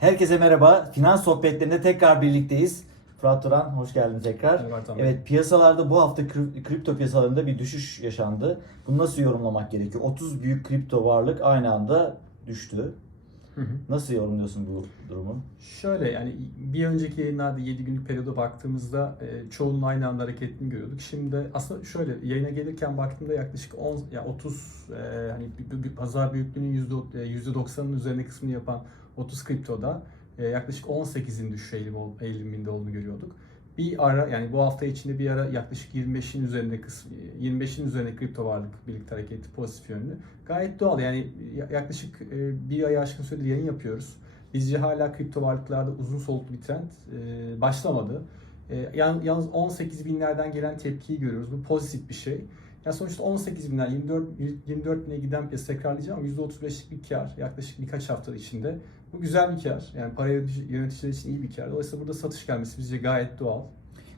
Herkese merhaba. Finans sohbetlerinde tekrar birlikteyiz. Fırat Turan hoş geldin tekrar. Evet piyasalarda bu hafta kri- kripto piyasalarında bir düşüş yaşandı. Bunu nasıl yorumlamak gerekiyor? 30 büyük kripto varlık aynı anda düştü. Hı hı. Nasıl yorumluyorsun bu durumu? Şöyle yani bir önceki yayınlarda 7 günlük periyoda baktığımızda e, çoğunun aynı anda hareketini görüyorduk. Şimdi aslında şöyle yayına gelirken baktığımda yaklaşık 10 ya 30 e, hani bir, pazar büyüklüğünün yüzde e, %90'ın üzerine kısmını yapan 30 kriptoda e, yaklaşık 18'in düşüş eğiliminde olduğunu görüyorduk. Bir ara yani bu hafta içinde bir ara yaklaşık 25'in üzerinde kısmı 25'in üzerinde kripto varlık birlikte hareket etti pozitif yönlü. Gayet doğal yani ya- yaklaşık e, bir ay aşkın süredir yayın yapıyoruz. Bizce hala kripto varlıklarda uzun soluklu bir trend e, başlamadı. E, yalnız 18 binlerden gelen tepkiyi görüyoruz. Bu pozitif bir şey. Ya sonuçta 18 binden 24, 24 bine giden piyasa tekrarlayacağım ama %35'lik bir kar yaklaşık birkaç hafta içinde. Bu güzel bir kar. Yani para yönetici- yöneticiler için iyi bir kar. Dolayısıyla burada satış gelmesi bizce gayet doğal.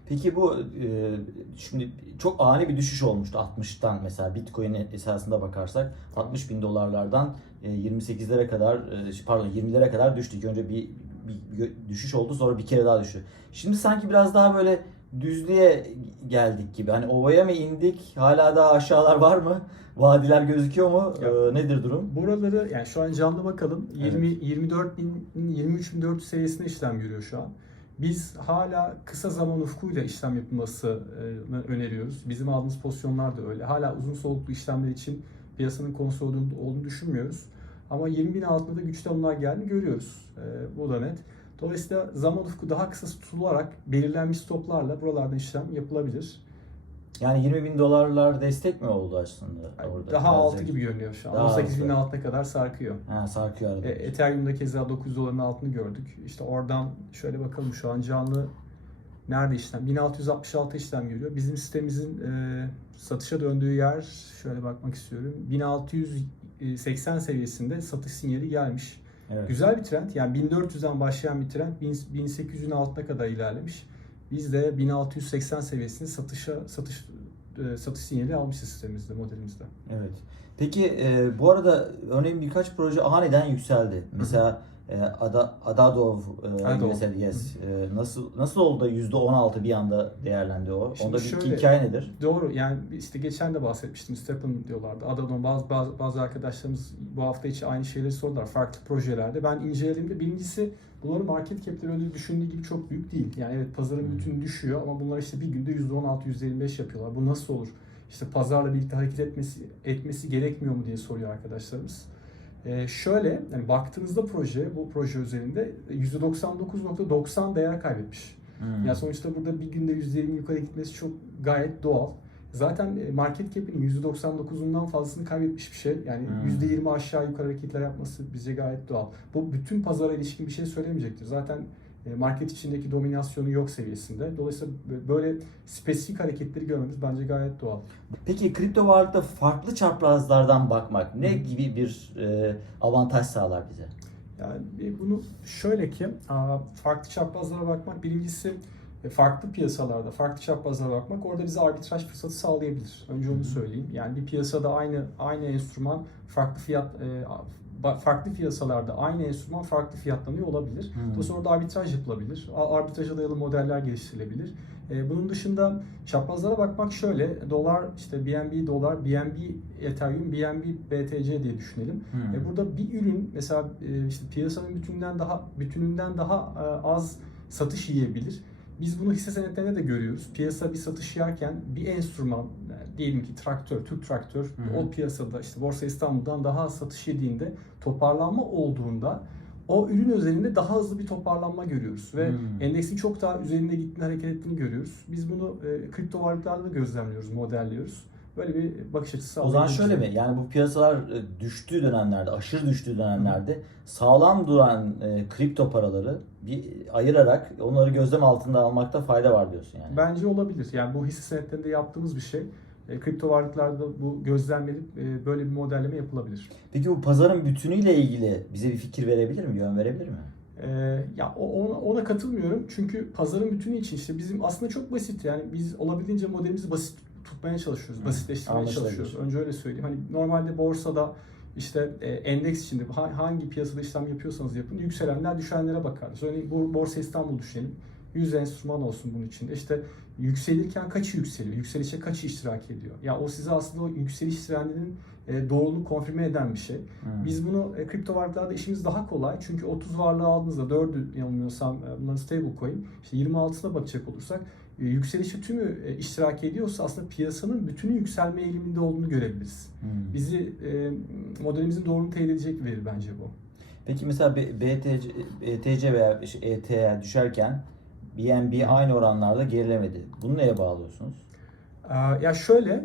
Peki bu e, şimdi çok ani bir düşüş olmuştu 60'tan mesela Bitcoin esasında bakarsak 60 bin dolarlardan e, 28'lere kadar e, pardon 20'lere kadar düştü. Önce bir, bir düşüş oldu sonra bir kere daha düştü. Şimdi sanki biraz daha böyle düzlüğe geldik gibi. Hani ovaya mı indik? Hala daha aşağılar var mı? Vadiler gözüküyor mu? Ya. E, nedir durum? Buraları yani şu an canlı bakalım. 20 24 bin 23.400 seviyesinde işlem görüyor şu an. Biz hala kısa zaman ufkuyla işlem yapılmasını öneriyoruz. Bizim aldığımız pozisyonlar da öyle. Hala uzun soluklu işlemler için piyasanın konusu olduğunu, düşünmüyoruz. Ama 20 bin altında da güçlü alımlar geldiğini görüyoruz. E, bu da net. Dolayısıyla zaman ufku daha kısa tutularak belirlenmiş stoplarla buralardan işlem yapılabilir. Yani 20 bin dolarlar destek mi oldu aslında? Yani orada? daha altı gibi görünüyor şu an. Daha 18 bin altı. altına kadar sarkıyor. Ha, sarkıyor arada. E, Ethereum'da keza 9 doların altını gördük. İşte oradan şöyle bakalım şu an canlı nerede işlem? 1666 işlem görüyor. Bizim sitemizin e, satışa döndüğü yer şöyle bakmak istiyorum. 1680 seviyesinde satış sinyali gelmiş. Evet. Güzel bir trend. Yani 1400'den başlayan bir trend 1800'ün altına kadar ilerlemiş. Biz de 1680 seviyesinde satışa satış e, satış sinyali almışız sitemizde, modelimizde. Evet. Peki e, bu arada örneğin birkaç proje aniden yükseldi. Mesela Ada, Adadov e, Adadov. mesela yes. E, nasıl nasıl oldu da %16 bir anda değerlendi o? Şimdi Onda bir şöyle- hikaye nedir? Doğru yani işte geçen de bahsetmiştim Stephen diyorlardı. Adadon bazı, bazı, bazı arkadaşlarımız bu hafta içi aynı şeyleri sordular farklı projelerde. Ben incelediğimde birincisi bunların market cap'leri öyle düşündüğü gibi çok büyük değil. Yani evet pazarın Hmm. bütünü düşüyor ama bunlar işte bir günde %16, %25 yapıyorlar. Bu nasıl olur? İşte pazarla birlikte hareket etmesi etmesi gerekmiyor mu diye soruyor arkadaşlarımız. Ee, şöyle yani baktığınızda proje bu proje üzerinde %99.90 değer kaybetmiş. Hmm. Ya sonuçta burada bir günde %20 yukarı gitmesi çok gayet doğal. Zaten e, market cap'in %99'undan fazlasını kaybetmiş bir şey. Yani Hmm. %20 aşağı yukarı hareketler yapması bize gayet doğal. Bu bütün pazara ilişkin bir şey söylemeyecektir. Zaten e, market içindeki dominasyonu yok seviyesinde. Dolayısıyla böyle spesifik hareketleri görmemiz bence gayet doğal. Peki kripto varlıkta farklı çaprazlardan bakmak ne gibi bir e, avantaj sağlar bize? Yani e, bunu şöyle ki farklı çaprazlara bakmak birincisi e, farklı piyasalarda farklı çaprazlara bakmak orada bize arbitraj fırsatı sağlayabilir. Önce onu söyleyeyim. Yani bir piyasada aynı aynı enstrüman farklı fiyat e, farklı piyasalarda aynı enstrüman farklı fiyatlanıyor olabilir. Hmm. Dolayısıyla orada arbitraj yapılabilir. Arbitraja dayalı modeller geliştirilebilir. E, bunun dışında çaprazlara bakmak şöyle. Dolar işte BNB dolar, BNB Ethereum, BNB BTC diye düşünelim. Hmm. E, burada bir ürün mesela e, işte piyasanın bütününden daha bütününden daha az satış yiyebilir. Biz bunu hisse senetlerinde de görüyoruz. Piyasa bir satış yerken bir enstrüman diyelim ki traktör, Türk traktör Hı hı. o piyasada işte Borsa İstanbul'dan daha az satış yediğinde toparlanma olduğunda o ürün özelinde daha hızlı bir toparlanma görüyoruz ve Hmm. endeksin çok daha üzerinde gittiğini hareket ettiğini görüyoruz. Biz bunu e, kripto varlıklarda da gözlemliyoruz, modelliyoruz. Böyle bir bakış açısı O zaman şöyle mi? Yani bu piyasalar e, düştüğü dönemlerde, aşırı düştüğü dönemlerde sağlam duran e, kripto paraları bir ayırarak onları gözlem altında almakta fayda var diyorsun yani. Bence olabilir. Yani bu hisse senetlerinde yaptığımız bir şey. E, kripto varlıklarda bu gözlemlenip e, böyle bir modelleme yapılabilir. Peki bu pazarın bütünüyle ilgili bize bir fikir verebilir mi? Yön verebilir mi? E, ya ona, ona katılmıyorum. Çünkü pazarın bütünü için işte bizim aslında çok basit. Yani biz olabildiğince modelimizi basit tutmaya çalışıyoruz. Basitleştirmeye çalışıyoruz. Önce öyle söyleyeyim. Hani normalde borsada işte e, endeks içinde ha- hangi piyasada işlem yapıyorsanız yapın yükselenler düşenlere bakarız. Örneğin bu Borsa İstanbul düşünelim. 100 enstrüman olsun bunun içinde. İşte yükselirken kaçı yükseliyor? Yükselişe kaçı iştirak ediyor? Ya o size aslında o yükseliş trendinin e, doğruluğunu konfirme eden bir şey. Hmm. Biz bunu e, kripto varlıklarda işimiz daha kolay. Çünkü 30 varlığı aldığınızda 4'ü yanılmıyorsam e, bunların stable coin. İşte 26'sına bakacak olursak yükselişi tümü e, iştirak ediyorsa aslında piyasanın bütünü yükselme eğiliminde olduğunu görebiliriz. Hmm. Bizi e, modelimizin doğruluğunu teyit edecek bir veri bence bu. Peki mesela BTC, BTC veya ETH düşerken BNB aynı oranlarda gerilemedi. Bunu neye bağlıyorsunuz? Ya şöyle,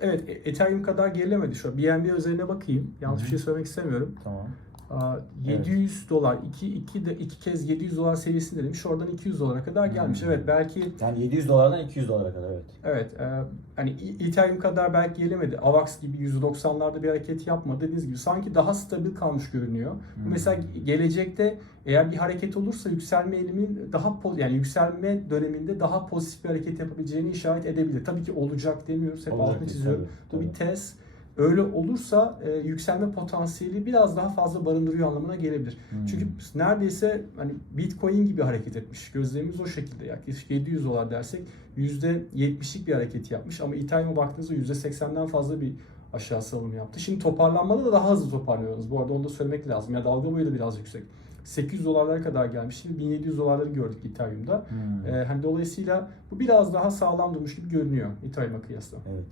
evet e- Ethereum kadar gerilemedi şu an. BNB üzerine bakayım. Yanlış Hı bir şey söylemek istemiyorum. Tamam. Aa, 700 dolar, iki, iki, de, iki kez 700 dolar seviyesinde demiş. Oradan 200 dolara kadar gelmiş. Hı. Evet belki Yani 700 dolardan 200 dolara kadar evet. Evet, e, hani Ethereum kadar belki gelemedi. AVAX gibi 190'larda bir hareket yapmadı dediğiniz gibi. Sanki daha stabil kalmış görünüyor. Hmm. Mesela gelecekte eğer bir hareket olursa yükselme eğilimin daha yani yükselme döneminde daha pozitif bir hareket yapabileceğini işaret edebilir. Tabii ki olacak demiyoruz. Hep Olacak altını çiziyorum. Bu bir test. Öyle olursa e, yükselme potansiyeli biraz daha fazla barındırıyor anlamına gelebilir. Hmm. Çünkü neredeyse hani Bitcoin gibi hareket etmiş. Gözlemimiz o şekilde. Yaklaşık 700 dolar dersek %70'lik bir hareket yapmış. Ama Ethereum'a baktığınızda %80'den fazla bir aşağı alım yaptı. Şimdi toparlanmada da daha hızlı toparlıyoruz. Bu arada onu da söylemek lazım. Ya dalga boyu da biraz yüksek. 800 dolarlara kadar gelmiş. Şimdi 1700 dolarları gördük Ethereum'da. Hmm. Ee, hani dolayısıyla bu biraz daha sağlam durmuş gibi görünüyor Ethereum'a kıyasla. Evet.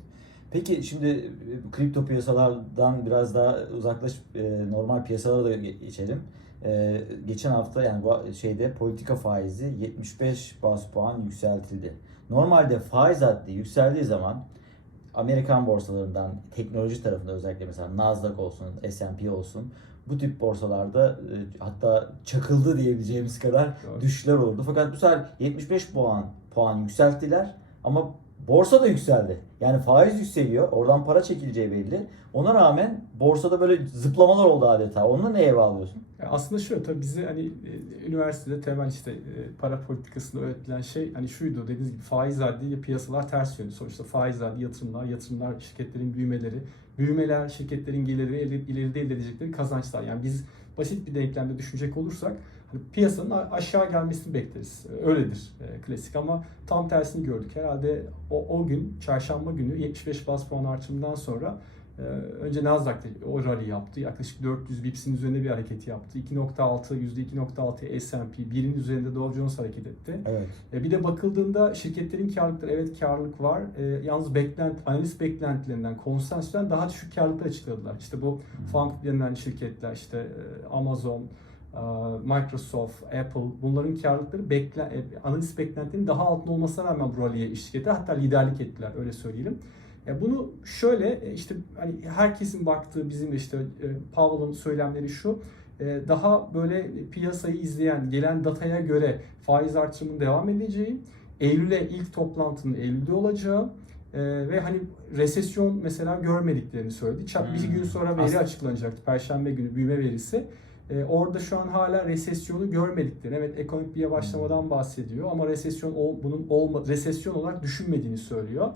Peki şimdi e, kripto piyasalardan biraz daha uzaklaşıp e, normal piyasalara da ge- geçelim. E, geçen hafta yani bu şeyde politika faizi 75 bas puan yükseltildi. Normalde faiz haddi yükseldiği zaman Amerikan borsalarından teknoloji tarafında özellikle mesela Nasdaq olsun, S&P olsun bu tip borsalarda e, hatta çakıldı diyebileceğimiz kadar Doğru. düşüşler olurdu. Fakat bu sefer 75 puan puan yükselttiler ama borsa da yükseldi. Yani faiz yükseliyor. Oradan para çekileceği belli. Ona rağmen borsada böyle zıplamalar oldu adeta. Onu neye bağlıyorsun? Aslında şöyle tabii bizi hani e, üniversitede temel işte e, para politikasında öğretilen şey hani şuydu dediğiniz gibi faiz haddi piyasalar ters yönlü. Sonuçta faiz haddi yatırımlar, yatırımlar şirketlerin büyümeleri, büyümeler şirketlerin geliri ileride elde edecekleri kazançlar. Yani biz basit bir denklemde düşünecek olursak piyasanın aşağı gelmesini bekleriz. E, Öyledir e, klasik ama tam tersini gördük. Herhalde o, o gün çarşamba günü 75 bas puan artırımından sonra ee, Önce Nasdaq'ta o rally yaptı. Yaklaşık 400 bipsin üzerinde bir hareket yaptı. 2.6, %2.6 S&P, 1'in üzerinde Dow Jones hareket etti. Evet. E, Bir de bakıldığında şirketlerin karlılıkları evet karlılık var. E, yalnız beklent, analist beklentilerinden, konsensüsten daha düşük karlılıklar açıkladılar. İşte bu fund denilen şirketler işte e, Amazon, e, Microsoft, Apple bunların karlılıkları bekle, e, analist beklentilerinin daha altında olmasına rağmen bu rally'e eşlik ettiler. Hatta liderlik ettiler öyle söyleyelim. Bunu şöyle e, işte hani herkesin baktığı bizim işte e, Powell'ın söylemleri şu daha böyle piyasayı izleyen gelen dataya göre faiz artırımının devam edeceği, Eylül'e ilk toplantının Eylül'de olacağı ve hani resesyon mesela görmediklerini söyledi. Çat bir Hmm. gün sonra veri Aslında- açıklanacaktı. Perşembe günü büyüme verisi. E, orada şu an hala resesyonu görmediklerini, evet ekonomik bir yavaşlamadan bahsediyor ama resesyon ol- bunun olma, resesyon olarak düşünmediğini söylüyor.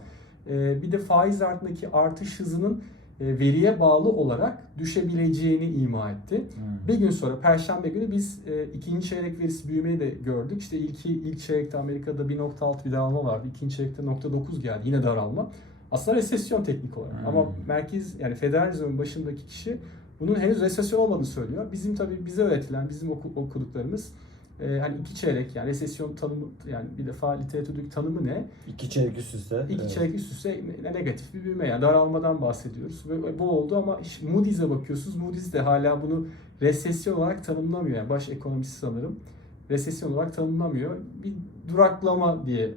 E, bir de faiz artındaki artış hızının e, veriye bağlı olarak düşebileceğini ima etti. Hmm. Bir gün sonra Perşembe günü biz e, ikinci çeyrek verisi büyümeyi de gördük. İşte ilk, ilk çeyrekte Amerika'da 1.6 bir daralma vardı. İkinci çeyrekte 0.9 geldi. Yine daralma. Aslında resesyon teknik olarak. Hmm. Ama merkez yani Federal Reserve'ın başındaki kişi bunun henüz resesyon olmadığını söylüyor. Bizim tabii bize öğretilen, bizim oku- okuduklarımız e, hani iki çeyrek yani resesyon tanımı yani bir defa literatürdeki tanımı ne? İki çeyrek üst üste. İki Evet. çeyrek üst üste ne- negatif bir büyüme yani daralmadan bahsediyoruz. Ve bu oldu ama Moody's'e bakıyorsunuz. Moody's de hala bunu resesyon olarak tanımlamıyor. Yani baş ekonomist sanırım. Resesyon olarak tanımlamıyor. Bir duraklama diye e,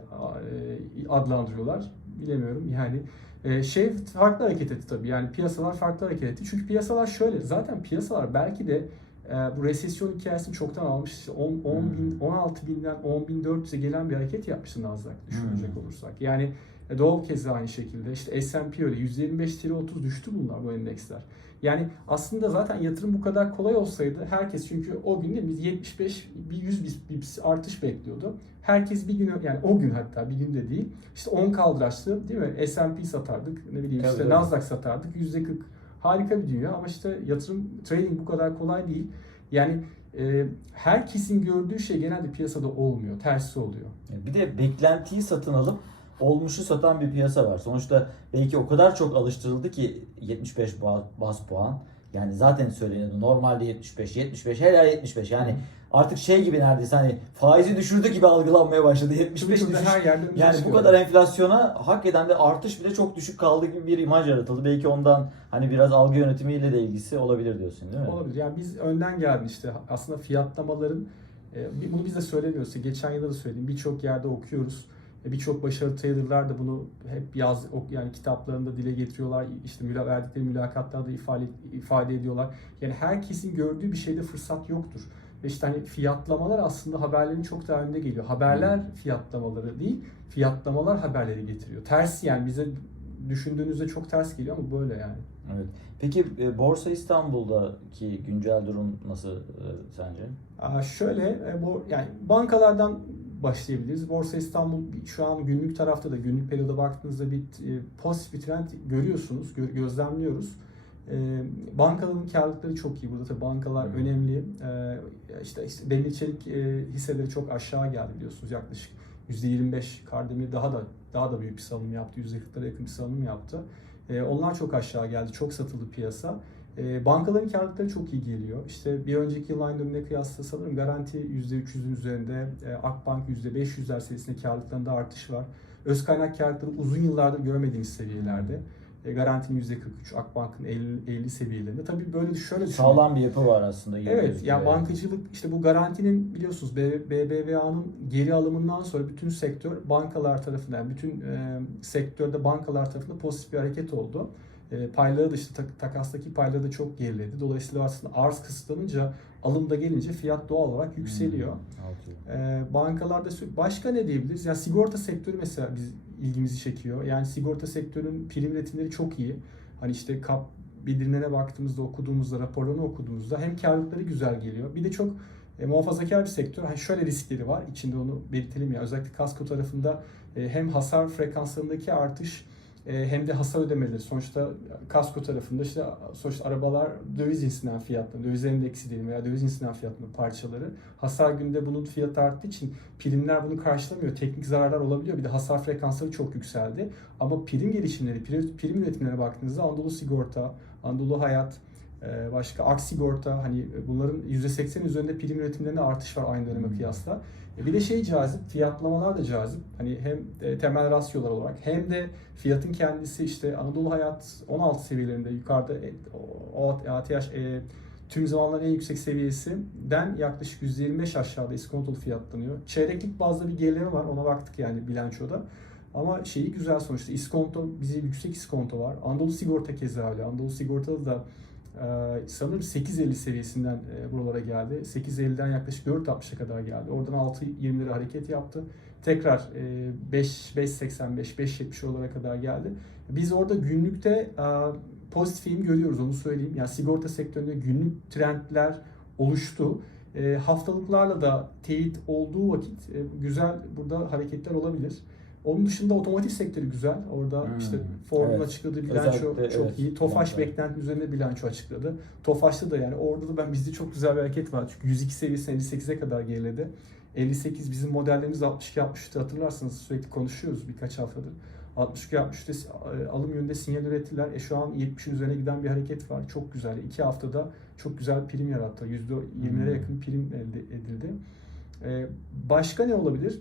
adlandırıyorlar. Bilemiyorum yani. E, Şey farklı hareket etti tabii. Yani piyasalar farklı hareket etti. Çünkü piyasalar şöyle. Zaten piyasalar belki de e, bu resesyon hikayesini çoktan almış. İşte 10, 10 bin, 16 binden 10 bin 400'e gelen bir hareket yapmıştı Nasdaq düşünecek Hmm. olursak. Yani e, Dow keza aynı şekilde. İşte S&P öyle. %25-30 düştü bunlar bu endeksler. Yani aslında zaten yatırım bu kadar kolay olsaydı herkes çünkü o gün mi, biz 75 bir 100 bips, bips artış bekliyordu. Herkes bir gün yani o gün hatta bir günde değil. İşte 10 kaldıraçlı değil mi? S&P satardık. Ne bileyim Tabii, işte tabii. Nasdaq satardık. %40 harika bir dünya ama işte yatırım, trading bu kadar kolay değil. Yani e, herkesin gördüğü şey genelde piyasada olmuyor. Tersi oluyor. Bir de beklentiyi satın alıp olmuşu satan bir piyasa var. Sonuçta belki o kadar çok alıştırıldı ki 75 ba- bas puan. Yani zaten söyleniyordu. Normalde 75, 75, her ay 75. Yani artık şey gibi neredeyse hani faizi düşürdü gibi algılanmaya başladı. 75 Şurada düşüş. her yerde Yani bu kadar enflasyona hak eden de artış bile çok düşük kaldı gibi bir imaj yaratıldı. Belki ondan hani biraz algı yönetimiyle de ilgisi olabilir diyorsun değil mi? Olabilir. Yani biz önden geldi işte aslında fiyatlamaların e, bunu biz de söylemiyoruz. Geçen yılda da söyledim. Birçok yerde okuyoruz. E, Birçok başarılı traderlar da bunu hep yaz yani kitaplarında dile getiriyorlar. İşte müla, verdikleri mülakatlarda ifade ifade ediyorlar. Yani herkesin gördüğü bir şeyde fırsat yoktur. Ve işte hani fiyatlamalar aslında haberlerin çok daha önde geliyor. Haberler fiyatlamaları değil, fiyatlamalar haberleri getiriyor. Ters yani bize düşündüğünüzde çok ters geliyor ama böyle yani. Evet. Peki e, Borsa İstanbul'daki güncel durum nasıl e, sence? Aa, Şöyle e, bu yani bankalardan başlayabiliriz. Borsa İstanbul şu an günlük tarafta da günlük periyoda baktığınızda bir e, pozitif bir trend görüyorsunuz, gö- gözlemliyoruz. E, bankaların karlılıkları çok iyi. Burada tabii bankalar Hı. önemli. E, işte, işte demir çelik e, hisseleri çok aşağı geldi biliyorsunuz. Yaklaşık %25 Kardemir daha da daha da büyük bir salınım yaptı. %40'lara yakın bir salınım yaptı. E, onlar çok aşağı geldi. Çok satıldı piyasa. E, bankaların karlılıkları çok iyi geliyor. İşte bir önceki yıl aynı dönemine kıyasla sanırım garanti %300'ün üzerinde, e, Akbank %500'ler seviyesinde karlılıklarında artış var. Öz kaynak karlılıkları uzun yıllardır görmediğimiz seviyelerde. E, garantinin %43, Akbank'ın 50, 50 seviyelerinde. Tabii böyle şöyle. Sağlam bir yapı var aslında. Evet, gözüküyor. yani bankacılık işte bu garantinin biliyorsunuz BBVA'nın geri alımından sonra bütün sektör bankalar tarafından, bütün e, sektörde bankalar tarafında pozitif bir hareket oldu. E, payları da işte tak- takastaki payları da çok geriledi. Dolayısıyla aslında arz kısıtlanınca alım da gelince fiyat doğal olarak yükseliyor. Hmm. Ee, bankalarda başka ne diyebiliriz? Yani sigorta sektörü mesela biz ilgimizi çekiyor. Yani sigorta sektörünün prim üretimleri çok iyi. Hani işte kap bildirimlerine baktığımızda, okuduğumuzda, raporlarını okuduğumuzda hem karlılıkları güzel geliyor. Bir de çok e, muhafazakar bir sektör. Hani şöyle riskleri var. İçinde onu belirtelim ya. Özellikle kasko tarafında e, hem hasar frekanslarındaki artış e, hem de hasar ödemeleri. Sonuçta kasko tarafında işte sonuçta arabalar döviz cinsinden fiyatlı, döviz endeksi diyelim veya döviz cinsinden fiyatlı parçaları. Hasar günde bunun fiyatı arttığı için primler bunu karşılamıyor. Teknik zararlar olabiliyor. Bir de hasar frekansları çok yükseldi. Ama prim gelişimleri, prim, prim üretimlerine baktığınızda Anadolu Sigorta, Anadolu Hayat, e, başka Ak Sigorta hani bunların %80 üzerinde prim üretimlerinde artış var aynı döneme Hmm. kıyasla. E, Bir de şey cazip, fiyatlamalar da cazip. Hani hem e, temel rasyolar olarak hem de fiyatın kendisi işte Anadolu Hayat 16 seviyelerinde yukarıda e, o, ATH e, tüm zamanların en yüksek seviyesinden yaklaşık %25 aşağıda iskontolu fiyatlanıyor. Çeyreklik bazda bir gerileme var ona baktık yani bilançoda. Ama şeyi güzel sonuçta iskonto bize yüksek iskonto var. Anadolu Sigorta keza öyle. Anadolu Sigorta'da da e, sanırım 8.50 seviyesinden e, buralara geldi. 8.50'den yaklaşık 4.60'a kadar geldi. Oradan 6.20 lira hareket yaptı. Tekrar e, 5 5.85 5.70 olarak kadar geldi. Biz orada günlükte e, pozitif eğim görüyoruz onu söyleyeyim. Yani sigorta sektöründe günlük trendler oluştu. E, haftalıklarla da teyit olduğu vakit güzel burada hareketler olabilir. Onun dışında otomotiv sektörü güzel. Orada Hmm, işte Ford'un evet. açıkladığı bilanço Özellikle, çok evet, iyi. Tofaş bilanço. beklenti üzerinde bilanço açıkladı. Tofaş'ta da yani orada da ben bizde çok güzel bir hareket var. Çünkü 102 seviyesine 58'e kadar geriledi. 58 bizim modellerimiz 62 63'te hatırlarsanız sürekli konuşuyoruz birkaç haftadır. 62 63'te e, alım yönünde sinyal ürettiler. E şu an 70'in üzerine giden bir hareket var. Çok güzel. 2 haftada çok güzel prim yarattı. %20'lere Hmm. yakın prim elde edildi. E, başka ne olabilir?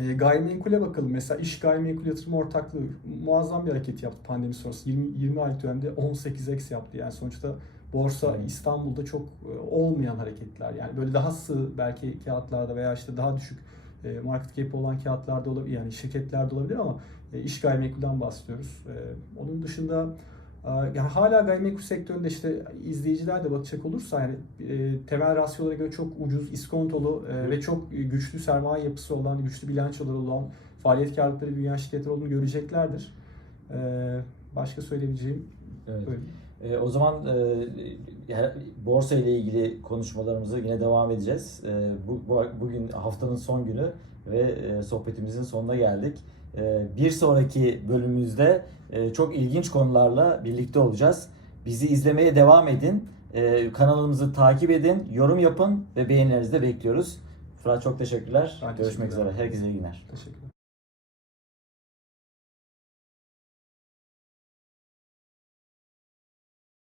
E, gayrimenkule bakalım. Mesela iş gayrimenkul yatırım ortaklığı muazzam bir hareket yaptı pandemi sonrası. 20, 20 aylık dönemde 18x yaptı. Yani sonuçta borsa Evet. İstanbul'da çok e, olmayan hareketler. Yani böyle daha sığ belki kağıtlarda veya işte daha düşük e, market cap olan kağıtlarda olabilir. Yani şirketlerde olabilir ama e, iş gayrimenkulden bahsediyoruz. Onun dışında yani hala gayrimenkul sektöründe işte izleyiciler de bakacak olursa yani e, temel rasyolara göre çok ucuz, iskontolu e, ve çok güçlü sermaye yapısı olan, güçlü bilançoları olan, faaliyet karlılıkları büyüyen şirketler olduğunu göreceklerdir. E, başka söyleyebileceğim Evet. böyle. E, o zaman e, her- borsa ile ilgili konuşmalarımıza yine devam edeceğiz. E, bu, bu bugün haftanın son günü ve e, sohbetimizin sonuna geldik. E, bir sonraki bölümümüzde e, çok ilginç konularla birlikte olacağız. Bizi izlemeye devam edin. E, kanalımızı takip edin, yorum yapın ve beğenilerinizi de bekliyoruz. Fırat çok teşekkürler. Ben Görüşmek teşekkürler. üzere. Herkese iyi günler. Teşekkürler.